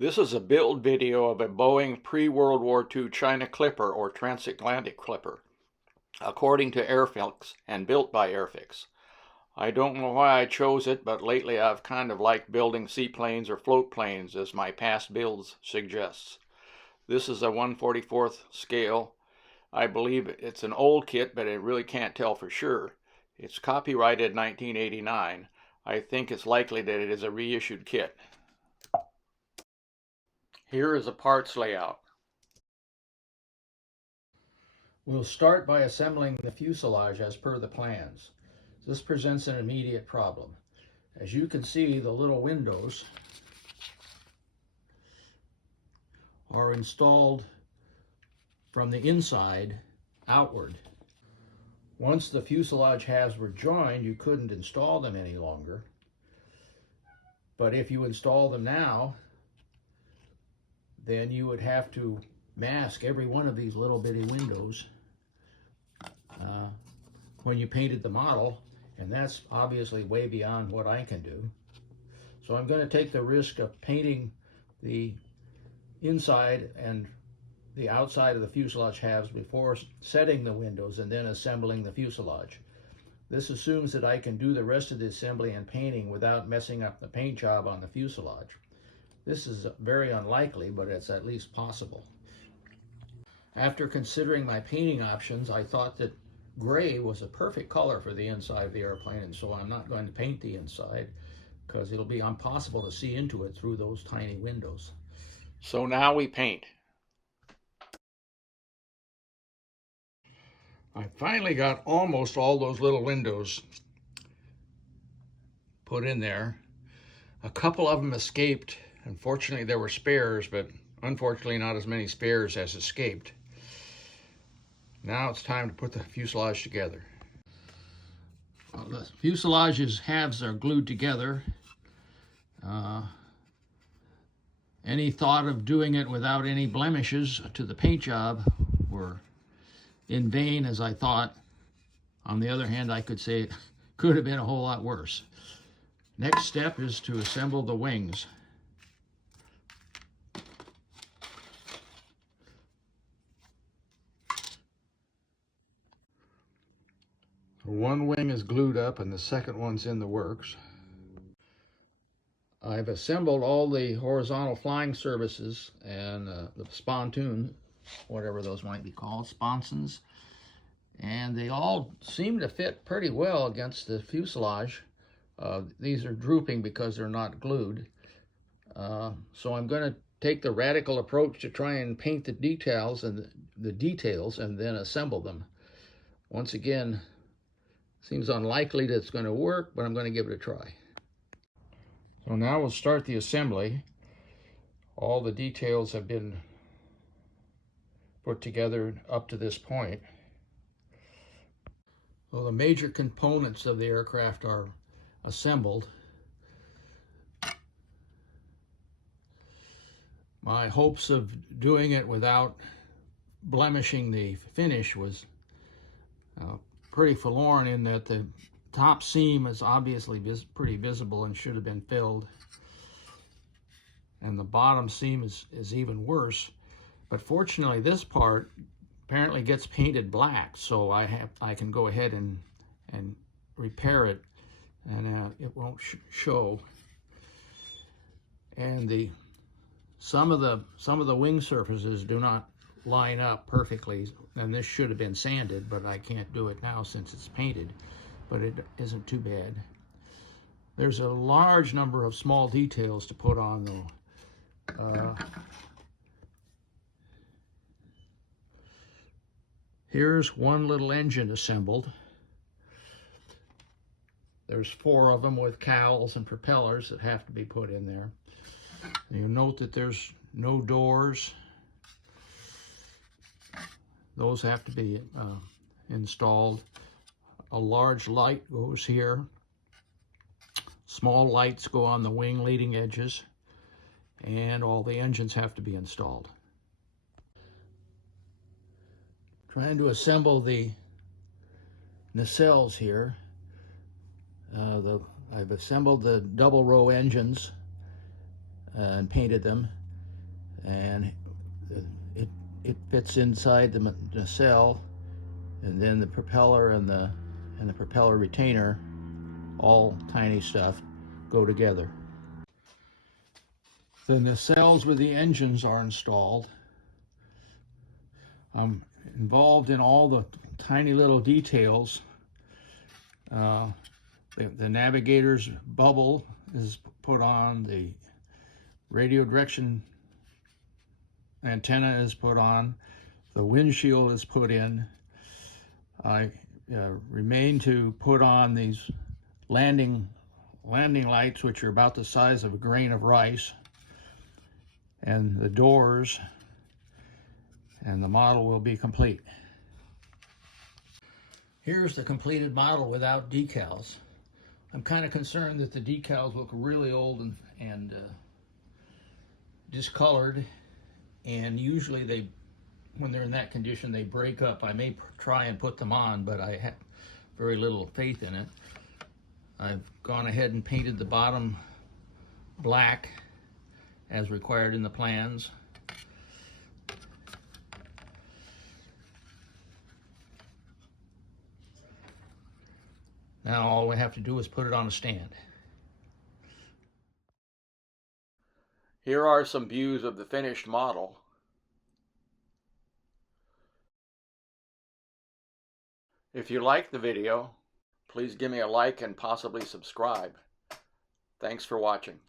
This is a build video of a Boeing pre-World War II China Clipper or Transatlantic Clipper, according to Airfix and built by Airfix. I don't know why I chose it, but lately I've kind of liked building seaplanes or float planes as my past builds suggests. This is a 1/44th scale. I believe it's an old kit, but I really can't tell for sure. It's copyrighted 1989. I think it's likely that it is a reissued kit. Here is a parts layout. We'll start by assembling the fuselage as per the plans. This presents an immediate problem. As you can see, the little windows are installed from the inside outward. Once the fuselage halves were joined, you couldn't install them any longer. But if you install them now, then you would have to mask every one of these little bitty windows when you painted the model, and that's obviously way beyond what I can do. So I'm going to take the risk of painting the inside and the outside of the fuselage halves before setting the windows and then assembling the fuselage. This assumes that I can do the rest of the assembly and painting without messing up the paint job on the fuselage. This is very unlikely, but it's at least possible. After considering my painting options, I thought that gray was a perfect color for the inside of the airplane, and so I'm not going to paint the inside because it'll be impossible to see into it through those tiny windows. So now we paint. I finally got almost all those little windows put in there. A couple of them escaped. Unfortunately, there were spares, but unfortunately not as many spares as escaped. Now it's time to put the fuselage together. Well, the fuselage's halves are glued together. Any thought of doing it without any blemishes to the paint job were in vain, as I thought. On the other hand, I could say it could have been a whole lot worse. Next step is to assemble the wings. One wing is glued up and the second one's in the works. I've assembled all the horizontal flying surfaces and the spontoon, whatever those might be called, sponsons, and they all seem to fit pretty well against the fuselage. These are drooping because they're not glued. So I'm going to take the radical approach to try and paint the details and then assemble them. Once again, seems unlikely that it's going to work, but I'm going to give it a try. So now we'll start the assembly. All the details have been put together up to this point. Well, the major components of the aircraft are assembled. My hopes of doing it without blemishing the finish was pretty forlorn, in that the top seam is obviously pretty visible and should have been filled, and the bottom seam is even worse. But fortunately, this part apparently gets painted black, so I can go ahead and repair it, and it won't show. And some of the wing surfaces do not line up perfectly, and this should have been sanded, but I can't do it now since it's painted, but it isn't too bad. There's a large number of small details to put on, though. Here's one little engine assembled. There's 4 of them with cowls and propellers that have to be put in there. And you'll note that there's no doors. Those have to be installed. A large light goes here. Small lights go on the wing leading edges, and all the engines have to be installed. Trying to assemble the nacelles here. I've assembled the double row engines and painted them. and it fits inside the nacelle, and then the propeller and the propeller retainer, all tiny stuff, go together. The nacelles with the engines are installed. I'm involved in all the tiny little details. The navigator's bubble is put on, the radio direction antenna is put on, the windshield is put in. I remain to put on these landing lights, which are about the size of a grain of rice, and the doors, and the model will be complete. Here's the completed model without decals. I'm kind of concerned that the decals look really old and discolored, and usually when they're in that condition, they break up. I may try and put them on, but I have very little faith in it. I've gone ahead and painted the bottom black as required in the plans. Now all we have to do is put it on a stand. Here are some views of the finished model. If you like the video, please give me a like and possibly subscribe. Thanks for watching.